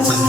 Ooh.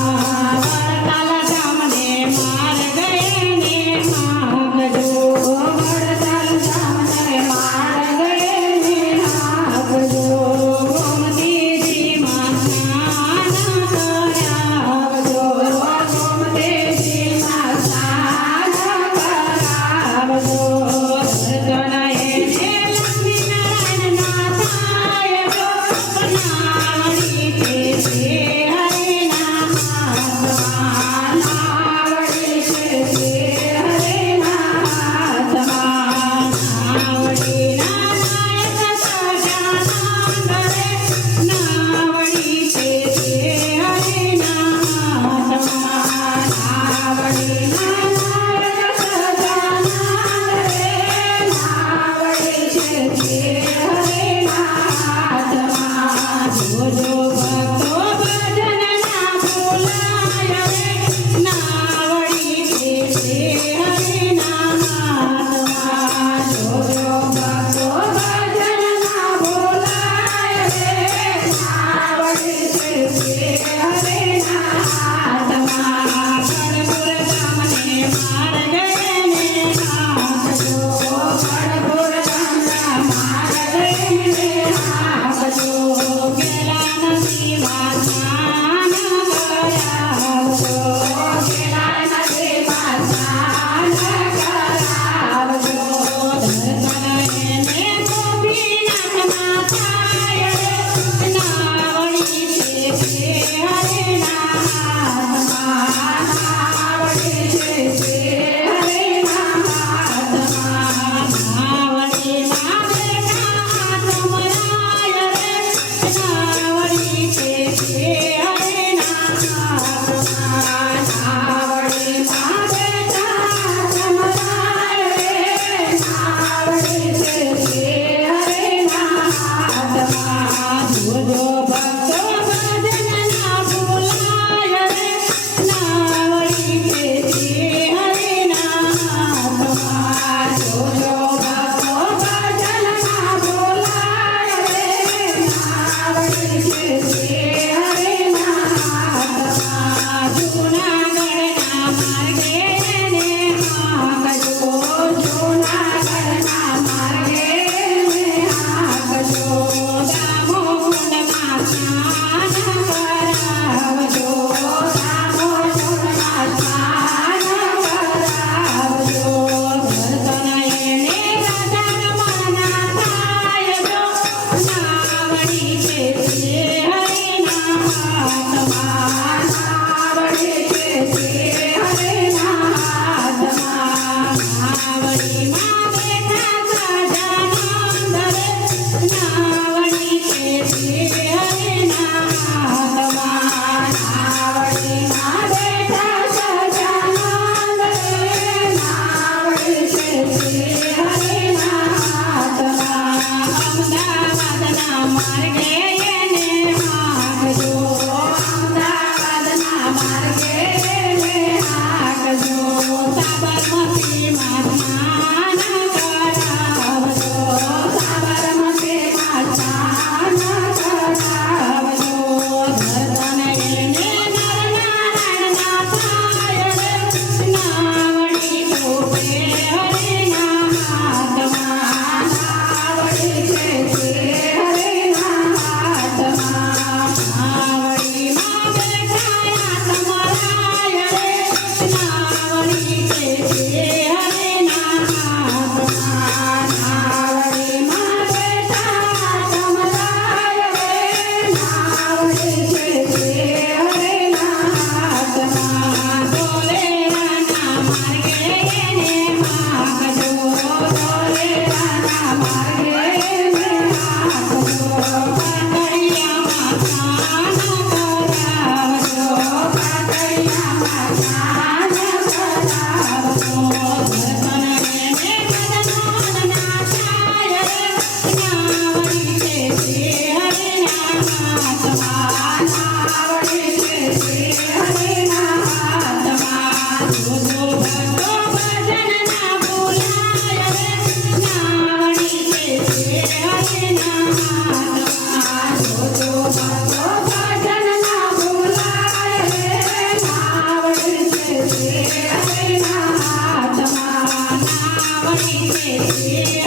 Yeah.